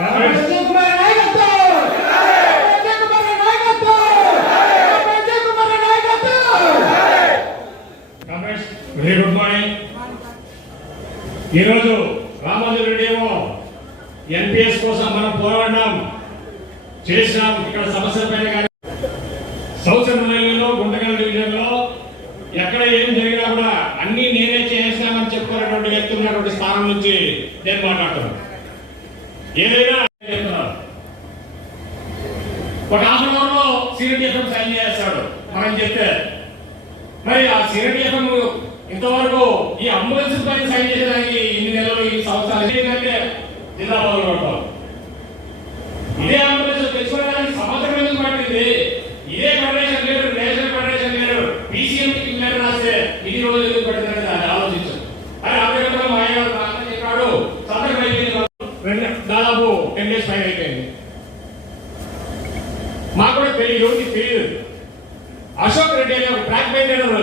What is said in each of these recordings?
Very good morning. ఈరోజు రామోజీ రెడ్డి ఏమో NPS కోసం మనం పోరాడినాం చేసినాం. ఇక్కడ సమస్యల పైన కానీ సౌత్ నెలలో గుంటకల్ డివిజన్ లో ఎక్కడ ఏం జరిగినా కూడా అన్ని నేనే చేసినామని చెప్పుకున్నటువంటి వ్యక్తి ఉన్నటువంటి స్థానం నుంచి నేను మాట్లాడుతున్నాను. ఏదైనా ఒక హాఫ్ అవర్ లో సిరిడిఎఫ్ఎం సైన్ చేస్తాడు మనం చెప్తే, మరి ఆ సిరిడిఎఫ్ఎం ఇంతవరకు ఈ అంబులెన్స్ పైన సైన్ చేసేదానికి ఇన్ని నెలలు ఈ సంవత్సరాలు ఏంటంటే జిల్లా మొదలు ఇదే అంబులెన్స్ తెచ్చుకోవడానికి సంవత్సరం ఎందుకు పట్టింది? ఇదే ఫెడరేషన్ లేరు, నేషనల్ ఫెడరేషన్ లేరు, పీసీఎంకి లెటర్ రాస్తే ఇన్ని రోజులు ఎందుకు పట్టిందని దాన్ని ఆలోచించు. అది అభ్యర్థులు మా ఆయన చెప్పాడు సంతకం అయిపోయింది, దాదాపు 10 days పైన అయిపోయింది. మాకు కూడా తెలియదు, తెలియదు. అశోక్ రెడ్డి అనే ఒక ట్రాక్ మెయింటైనర్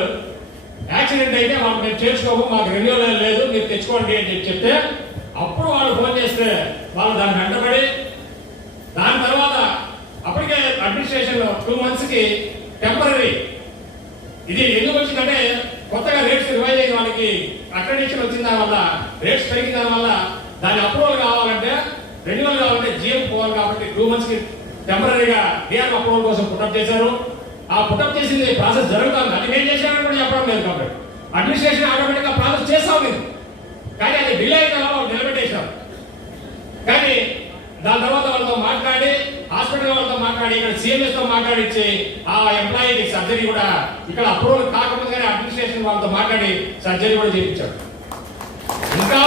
యాక్సిడెంట్ అయితే మాకు మేము చేసుకోము, మాకు రెన్యూవల్ లేదు, మీరు తెచ్చుకోండి అని చెప్తే అప్పుడు వాళ్ళు ఫోన్ చేస్తే వాళ్ళు దాన్ని వెంటబడి దాని తర్వాత అప్పటికే అడ్మినిస్ట్రేషన్ 2 months కి టెంపరీ ఇది ఎందుకు వచ్చిందంటే కొత్తగా రేట్స్ రివైజ్ అయిన వాళ్ళకి అక్రెడిటేషన్ వచ్చిన దాని వల్ల రేట్స్ పెరిగిన దాని వల్ల దాని అప్రూవల్ కావాలంటే రెన్యూవల్ కావాలంటే జిఎం పోవాలి కాబట్టి 2 months కి టెంపరీగా డిఆర్ అప్రూవల్ కోసం పుటప్ చేశారు. ఆ పుటప్ చేసింది ప్రాసెస్ జరుగుతుంది, అది నేను చేశానని కూడా చెప్పడం లేదు. కాబట్టి అడ్మినిస్ట్రేషన్ ఆటోమేటిక్ గా ప్రాసెస్ చేస్తాం లేదు, కానీ అది డిలే అయిన వాళ్ళు నిలబెట్టేశారు. కానీ దాని తర్వాత వాళ్ళతో మాట్లాడి హాస్పిటల్ వాళ్ళతో మాట్లాడి ఇక్కడ సిఎంఎస్ తో మాట్లాడించి ఆ ఎంప్లాయీకి సర్జరీ కూడా ఇక్కడ అప్రూవల్ కాకముందుగానే అడ్మినిస్ట్రేషన్ వాళ్ళతో మాట్లాడి సర్జరీ కూడా చేయించాడు. ఇంకా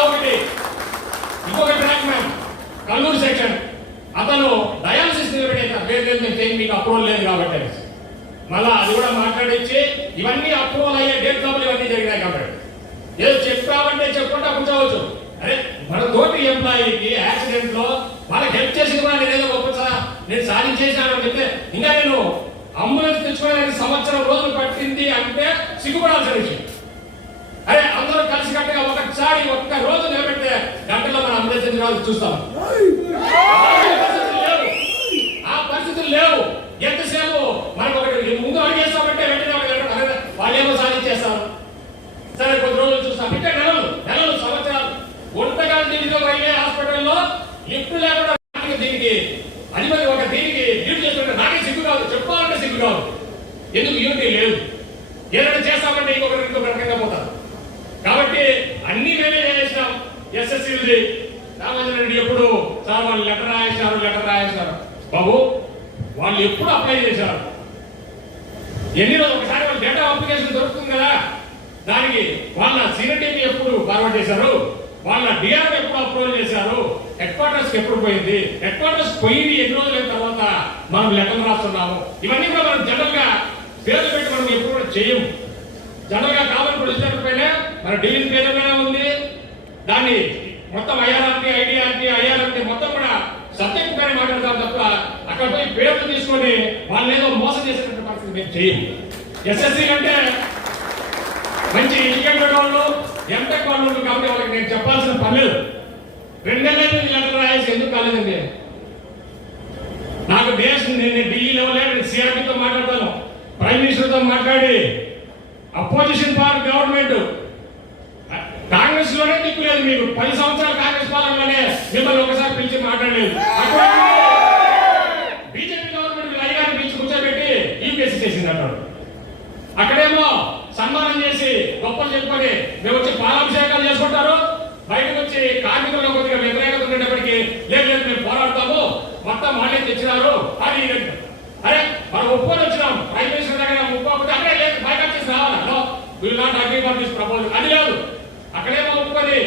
ఇంకొక ట్రాక్ మ్యాన్ కల్లూరు సెక్షన్ అతను డయాలసిస్ నిలబెట్టేశారు, లేదు మీకు అప్రూవల్ లేదు కాబట్టి మళ్ళా అది కూడా మాట్లాడించి ఇవన్నీ అప్రూవల్ అయ్యే డేట్ లోపల ఇవన్నీ జరిగినాయి. కాబట్టి ఏదో చెప్పామంటే చెప్పుకుంటా కూర్చోవచ్చు. అరే మన తోటి ఎంప్లాయీకి యాక్సిడెంట్ లో వాళ్ళకి హెల్ప్ చేసింది కూడా నేనేదో గొప్ప నేను సాధించేసాను అని చెప్తే ఇంకా నేను అంబులెన్స్ తెచ్చుకోవడానికి 1 సంవత్సరం రోజులు పట్టింది అంటే సిగ్గుపడాల్సిన విషయం. అరే అందరూ కలిసి కట్టగా ఒకసారి ఒక్క రోజు నిలబెడితే గంటలో మన అంబులెన్స్ ఎందుకు చూస్తాం. ఆ పరిస్థితులు లేవు. ఎంతసేపు మనకు ఒకటి ముందు అడిగేస్తామంటే వెంటనే వాళ్ళు ఏమో సాధించేస్తారు. సరే కొద్ది రోజులు చూస్తాం, ఇంకా నెలలు సంవత్సరాలు. గుంటకల్ డివిజన్ రైల్వే హాస్పిటల్లో లిఫ్ట్ లేకుండా దీనికి అధిపతి ఒక దీనికి డ్యూటీ చేస్తుంటే నాకే సిగ్గు కాదు, చెప్పుకోవాలంటే సిగ్గు కాదు. ఎందుకు యూనిటీ లేదు, ఏదైనా చేస్తామంటే ఇంకొక రకంగా పోతారు. కాబట్టి అన్ని మేమే చేసినాం. ఎస్ఎస్సీ రామోజీ రెడ్డి ఎప్పుడు సార్ వాళ్ళు లెటర్ రాయేశారు బాబు, వాళ్ళు ఎప్పుడు అప్లై చేశారు, ఎన్ని రోజులు ఒకసారి వాళ్ళ డేటా అప్లికేషన్ దొరుకుతుంది కదా, దానికి వాళ్ళ సీనియర్టీని ఎప్పుడు ఫార్వర్డ్ చేశారు, వాళ్ళ డిఆర్ ఎప్పుడు అప్రూవల్ చేశారు, హెడ్ క్వార్టర్స్ ఎప్పుడు పోయింది, హెడ్ క్వార్టర్స్ పోయింది ఎన్ని రోజుల తర్వాత మనం లెక్కలు రాస్తున్నాము. ఇవన్నీ కూడా మనం జనరల్ గా పేర్లు పెట్టి మనం ఎప్పుడు కూడా చేయము. జనరల్ గా కావాలని వచ్చినట్టుపైన మన డివిజన్ పేరుగానే ఉంది. దాన్ని మొత్తం ఐఆర్ఆర్టీ మొత్తం కూడా సబ్జెక్ట్ పైన మాట్లాడతాం తప్ప అక్కడ పోయి పేర్లు తీసుకొని వాళ్ళని ఏదో మోసం చేసేటువంటి పరిస్థితి మేము చేయము. ఎస్ఎస్సీ అంటే మంచి ఎడ్యుకేటెడ్ వాళ్ళు, ఎంటెక్ వాళ్ళు కాబట్టి వాళ్ళకి నేను చెప్పాల్సిన పని లేదు. 2 నెలలు లెటర్ రాయేసి ఎందుకు కాలేదండి? నాకు నేను ఢిల్లీ లెవెల్ నేను సిఆర్టీతో మాట్లాడతాను, ప్రైమ్ మినిస్టర్తో మాట్లాడి అపోజిషన్ పార్టీ గవర్నమెంట్ కాంగ్రెస్ లోనే దిక్కు లేదు. మీకు 10 సంవత్సరాలు కాంగ్రెస్ పాలనలోనే మిమ్మల్ని ఒకసారి పిలిచి మాట్లాడలేదు. బీజేపీ గవర్నమెంట్ అయ్యాన్ని పిలిచి కూర్చోబెట్టి యూపీఎస్సీ చేసింది అంటారు. అక్కడేమో సన్మానం చేసి గొప్పలు చెప్పుకొని మేము వచ్చి పాలాభిషేకాలు చేసుకుంటారు. బయటకు వచ్చి కార్మికుల్లో కొద్దిగా వ్యతిరేకత ఉండేటప్పటికీ లేదు మేము పోరాడతాము, మొత్తం వాళ్ళే తెచ్చినారు అది. అరే మనం ఒప్పుకొని వచ్చినాం, ప్రైమ్ మినిస్టర్ దగ్గర ఒప్పుకోకపోతే అక్కడే లేదు బయట చేసి రావాలా, వీళ్ళు not agree for this proposal అది లేదు. అక్కడేమో ఒప్పుకొని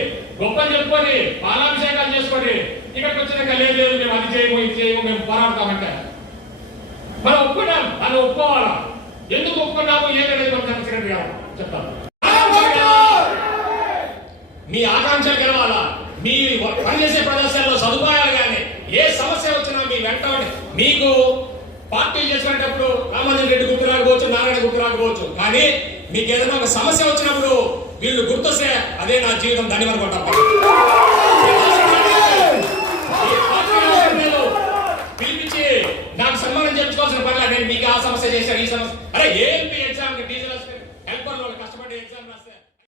గొప్పలు చెప్పుకొని పాలాభిషేకాలు చేసుకొని ఇక్కడికి వచ్చినాక లేదు మేము అది చేయము ఇది చేయము మేము పోరాడతామంటే మనం ఒప్పుకున్నాం. దాన్ని ఒప్పుకోవాలా? ఎందుకు ఒప్పుకున్నాము ఏదైతే సెక్రటరీ గారు చెప్తాను. మీ ఆకాంక్షలు గెలవాలా, మీ పనిచేసే ప్రదేశాల్లో సదుపాయాలు కానీ ఏ సమస్య వచ్చినా మీ వెంట మీకు పార్టీలు చేసుకునేటప్పుడు రామోజీ రెడ్డి గుర్తు రాకపోవచ్చు, నారాయణ గుర్తు రాకపోవచ్చు, కానీ మీకు ఏదైనా ఒక సమస్య వచ్చినప్పుడు వీళ్ళు గుర్తొస్తే అదే నా జీవితం దాని వరకు మీకు ఆ సమస్య చేశారు, ఈ సమస్య. అరే ఏఎల్పి ఎగ్జామ్ కి డీజిల్ హెల్పర్ వాళ్ళు కష్టపడి ఎగ్జామ్ రాస్తే